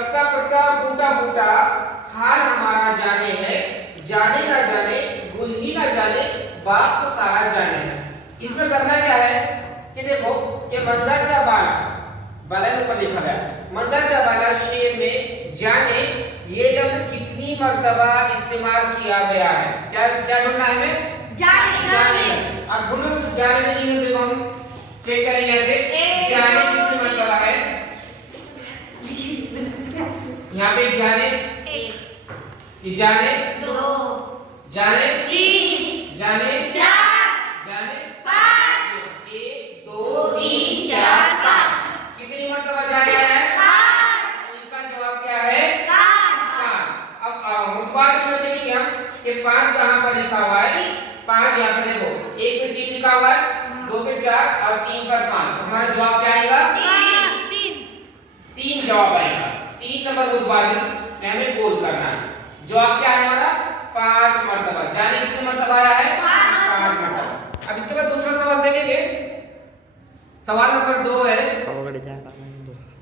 पत्ता पत्ता बूटा बूटा हाल हमारा जाने है, जाने ना जाने गुल ही ना जाने बात तो सारा जाने है। इसमें करना क्या है कि देखो कि मंदरजा बाला बाला ऊपर लिखा गया मंदरजा बाला शेर में जाने ये लफ्ज कितनी मर्तबा इस्तेमाल किया गया है। क्या क्या ढूंढना है हमें? जाने। अब ढूंढो जाने नहीं है, देखो हम चेक करेंगे ऐसे जाने कितनी मर्तबा है। यहाँ पे जाने एक, जाने दो, जाने तीन, जाने चार, जाने पाँच, 1 2 3 4 5। कितनी मर्तबा जाने आया है? 5। तो इसका जवाब क्या है? 4। अब मुतबादिल में देखेंगे हम कि 5 कहाँ पर लिखा हुआ है। 5 यहाँ पे देखो, 1 पे 3 लिखा हुआ है, 2 पे 4 और 3 पर 5। हमारा जवाब क्या आएगा? 3 जवाब आएगा। 3 नंबर मुतबादिल में हमें गोल करना है। जवाब क्या है हमारा? 5 मर्तबा। जाने कितनी मर्तबा आया है? 5 मर्तबा। अब इसके बाद दूसरा सवाल देखेंगे। सवाल नंबर 2 है,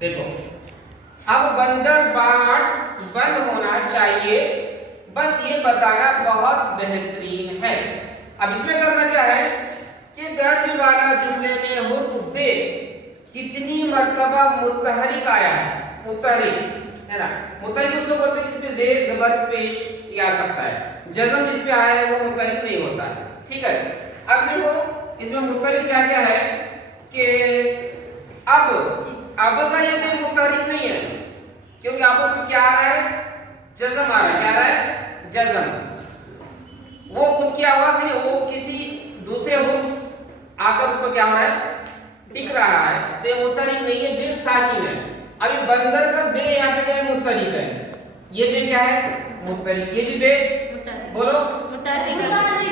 देखो अब बंदर बाट बंद होना चाहिए, बस ये बताना बहुत बेहतरीन है। अब इसमें करना क्या है कि दर्ज वाला जुमले में हुर्फ बे कितनी मर्तबा मुतहरिक आया है। मुतहरिक है ना, मुतहरिक उसको बोलते हैं जिसमें जेर जबर पेश आ सकता है। जज़म जिस पे आया है वो मुतहरिक नहीं होता है, ठीक है। अब देखो इसमें मुतहरिक क्या क्या है कि अब का ये भी मुतहरिक नहीं है, क्योंकि अब क्या आ रहा है? जज़म आ रहा है। क्या आ रहा है? जज़म। वो खुद की आवाज नहीं, वो किसी दूसरे हुर्फ आकर उस पर क्या हो रहा है? टिक रहा है। तो ये मुतहरिक नहीं है, बे साकिन है। अभी बंदर का बे यहाँ पे क्या है? मुतहरिक है। ये बे क्या है? मुतहरिक। ये भी बे बोलो मुतहरिक।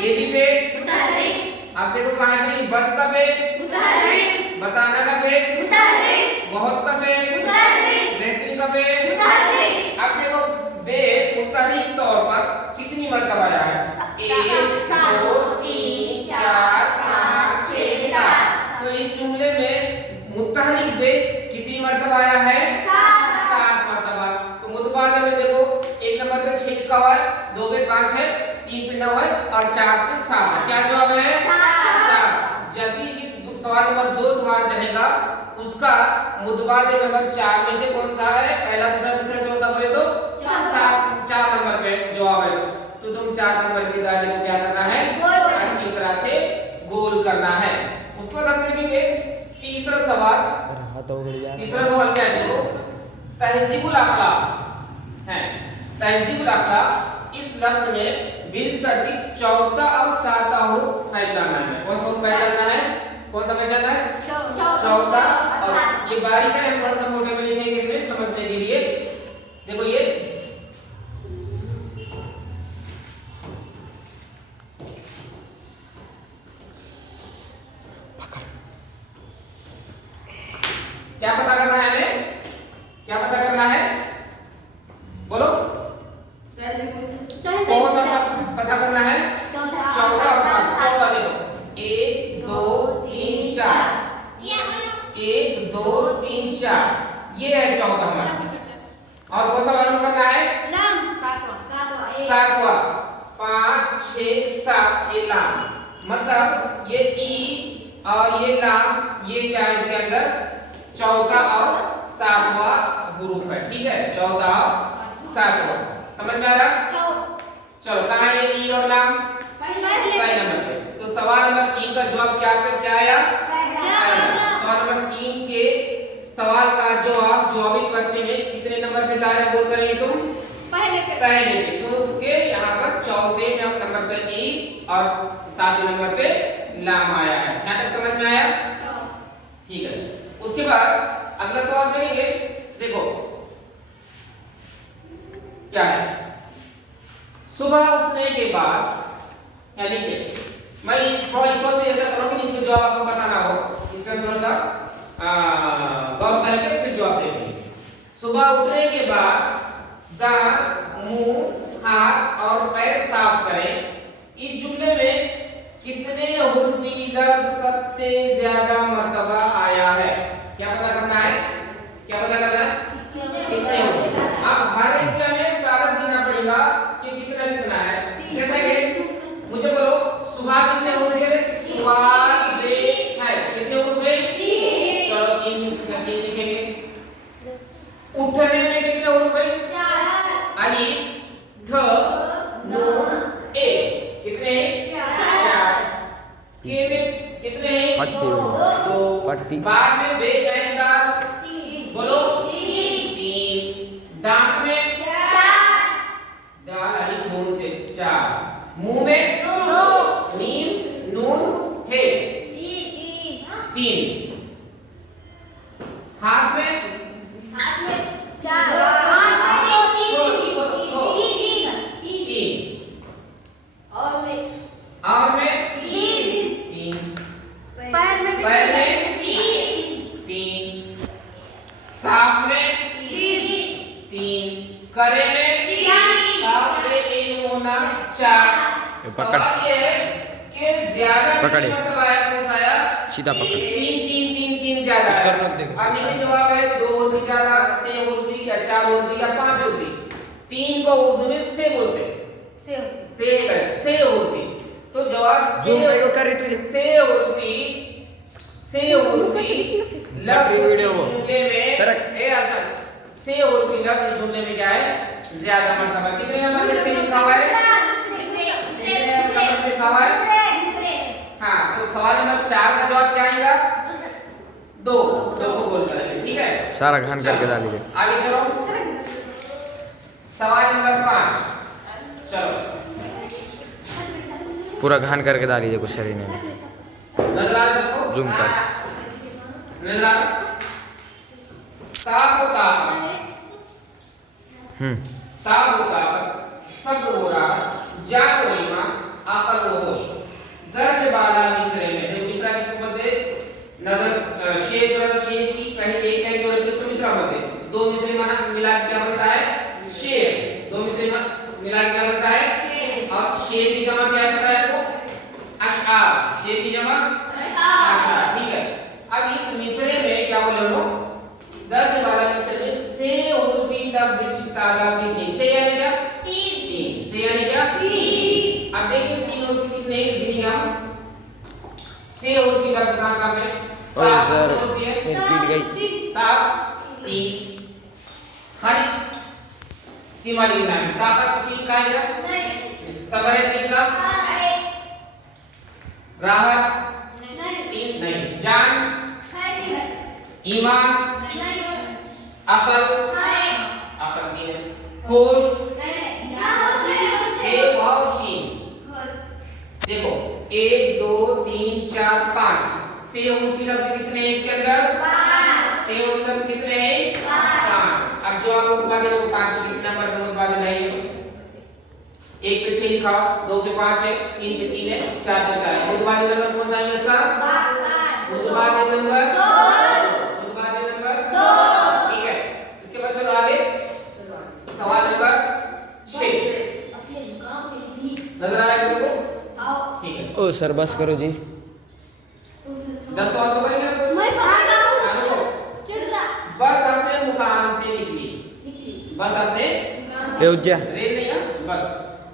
ये भी बे मुतहरिक। आप देखो कहाँ पे बस का बे मुतहरिक, बताना का बे मुतहरिक, बहुत का बे मुतहरिक, बेहतरीन का बे मुतहरिक। अब देखो बे मुतहरिक तौर पर कितनी मर्तबा आया है? 1 2 3 4 5 6 7। तो इस जुमले में मुतहरिक बे कितनी मर्तबा आया है? 7 मर्तबा। तो मुतबादिल में देखो 1 नंबर पे 6 लिखा हुआ है, 2 पे 5 है, 3 पे 9 है और 4 पे 7 है। क्या जवाब है? 7। जब भी सवाल नंबर 2 तुम्हारा चलेगा उसका मुतबादिल नंबर 4 में से कौन सा है? पहला दूसरा तीसरा चौथा बोले तो 4 नंबर पे जवाब है। तो तुम 4 नंबर की दायरे को क्या करना है? अच्छी तरह से गोल करना है। उसके बाद हम देखेंगे तीसरा सवाल। तीसरा सवाल क्या है? देखो तहज़ीबुल अखलाक है। तहज़ीबुल अखलाक इस लफ्ज में बिल तरतीब चौथा और सातवां हुर्फ पहचानना है। कौन सा हुर्फ पहचानना है? कौन सा पहचानना है? चौथा। और ये बारीक है, हम थोड़ा सा मोटे में लिखेंगे इसमें समझने के लिए। देखो ये क्या पता करना है हमें? क्या पता करना है? बोलो कौन सा पता करना है? चौथा और सात। चौथा देखो 1 2 3 4, 1 2 3 4, ये है चौथा हमारा। और कौन सा मालूम करना है? सातवां। 5 6 7 ये लाम, मतलब ये ई और ये लाम, ये क्या है इसके अंदर? चौथा और सातवां हुरूफ है, ठीक है। चौथा और सातवां समझ में आ रहा? चलो कहाँ है ई और लाम? पहले नंबर पे। तो सवाल नंबर 3 का जवाब क्या आया? सवाल नंबर 3 के सवाल का जवाब जवाबी पर्चे में कितने नंबर पे दायरा गोल करेंगे तुम? पहले पे। क्योंकि यहाँ पर चौथे नंबर पे ई और 7वें नंबर पे लाम आया है। यहाँ तक समझ में आया? ठीक है। उसके बाद अगला सवाल देखेंगे। देखो क्या है? सुबह उठने के बाद, यानी कि मैं थोड़ा इस वक्त ऐसा करूँगा कि इसका जवाब आपको बताना हो, इसका थोड़ा सा गौर करके फिर जवाब देंगे। सुबह उठने के बाद दांत, मुंह, हाथ और पैर साफ करें। इस जुमले में कितने हुर्फी लफ्ज सबसे ज्यादा मर्तबा आया है? क्या पता करना है? क्या पता करना है? कितने हुर्फ? हर एक का हमें तादाद देना पड़ेगा कि कितना लिखना है। जैसे कि मुझे बोलो सुबह कितने हो गए? सुबह बे है कितने हो गए? 3। चलो 3 लिखेंगे। उठने में कितने हो गए? 4। अलिफ ध नून ए कितने? 4। के में कितने हैं? 2। बाद में बे दाल 3। बोलो 3। दांत में 4। दाल अलिफ नून 4। मुंह में 2। मीम नून है 3। हाथ में 4। और में 3। पैर में 3। सांप में 3। करे में 3 होना 4। सवाल ये है कि ज्यादा पकड़े कौन सा आया? सीधा पकड़ 3 ज्यादा है। अब नीचे जवाब है 2 उर्फी ज्यादा, से उर्फी या 4 उर्फी या 5 उर्फी। 3 को उर्दू में से बोलते हैं। से उर्फी। तो जवाब से उर्फी लफ्ज जुमले में ए असल से उर्फी लफ्ज जुमले में क्या है? ज्यादा मर्तबा। कितने नंबर में से लिखा हुआ है? कितने नंबर पे लिखा हुआ है? हाँ, तो सवाल नंबर 4 का जवाब क्या आएगा? 2 को बोल करेंगे। ठीक है, सारा घान करके डालिए। आगे चलो सवाल नंबर 5। चलो पूरा घान करके डालिए कुछ शरीर में नजर आ रहा है? जूम कर नजर आ रहा? ताब सब्र हो रहा जान व ईमान अकल व होश। दर्ज बाला मिसरे में जो मिसरा किसको बोलते हैं? नजर शेर जो है शेर की कहीं एक लाइन जो रहती है उसको मिसरा बोलते हैं। 2 मिसरे माना मिला के क्या बनता है? शेर। 2 मिसरे मिला के क्या बनता है? और शेर की जमा क्या पता है आपको? अशआर। शेर की जमा अशआर। ठीक है, अब इस मिसरे में क्या बोले लोग? दर्ज वाला मिसरे में से उर्फी लफ्ज की तादाद कितनी? से यानी क्या? 3। से यानी क्या? 3। अब देखिए 3 उर्फी कितने गिनेंगे हम? से उर्फी लफ्ज का में ओ सर मेरी पीट गई। ताब 3 खाली 3 वाली गिना है। ताकत 3 का है? सबर है 3 का? राहत 3 नहीं। जान ईमान अकल 3 है। होश 1 और 3। देखो 1 2 3 4 5। से उर्फी लफ्ज कितने हैं इसके अंदर? 5। से उर्फी लफ्ज कितने हैं? 5। अब जो आप लोग बात करो काट के कितना नंबर पे बात नहीं 1 पे 6 लिखा, 2 पे 5 है, 3 पे 3 है, 4 पे 4 है। मुतबादिल नंबर कौन सा है इसका? मुतबादिल नंबर 2। मुतबादिल नंबर 2। ठीक है, इसके बाद चलो आगे सवाल नंबर 6। नजर आ रहा है तुमको? ठीक है। ओ सर बस करो जी। 10 सवाल तो करेंगे ना? मैं पढ़ रहा हूं। बस अपने मुकाम से निकली। बस अपने रेल नहीं ना,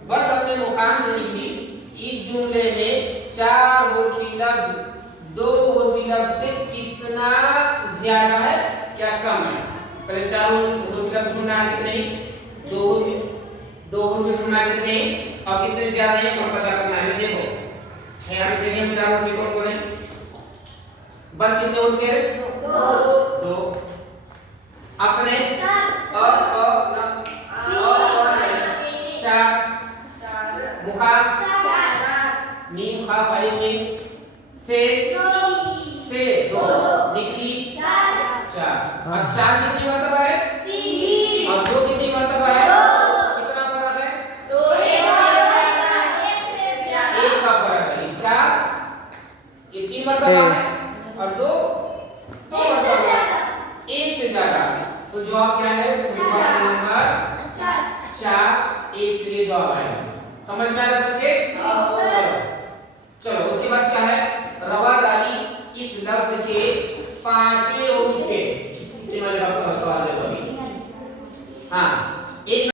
बस अपने मुकाम से निकली। इस जुमले में 4 उर्फी लफ्ज 2 उर्फी लफ्ज से कितना ज्यादा है क्या कम है? पहले 4 उर्फी लफ्ज ढूंढना है कितने? 2 उर्फी ढूंढना कितने और कितने ज्यादा है कम पता करना है। देखो यहाँ पे देखिए हम 4 उर्फी कौन कौन है? बस कितने उर्फी है? 2। अपने मुकाम मीम खा फली मीम से 2 निकली 4। अब 4 कितनी मर्तबा है? 3। और 2 कितनी मर्तबा है? 2। कितना फर्क है? 2 1 का फर्क है। 4 ये 3 मर्तबा है और 2 मर्तबा 1 से ज्यादा। तो जवाब क्या है? जवाब नंबर 4 1 से जवाब आएगा। समझ में आ रहा सबके? चलो उसके बाद क्या है? रवादारी इस लफ्ज के 5वें उर्फ के सवाल है अभी। हाँ एक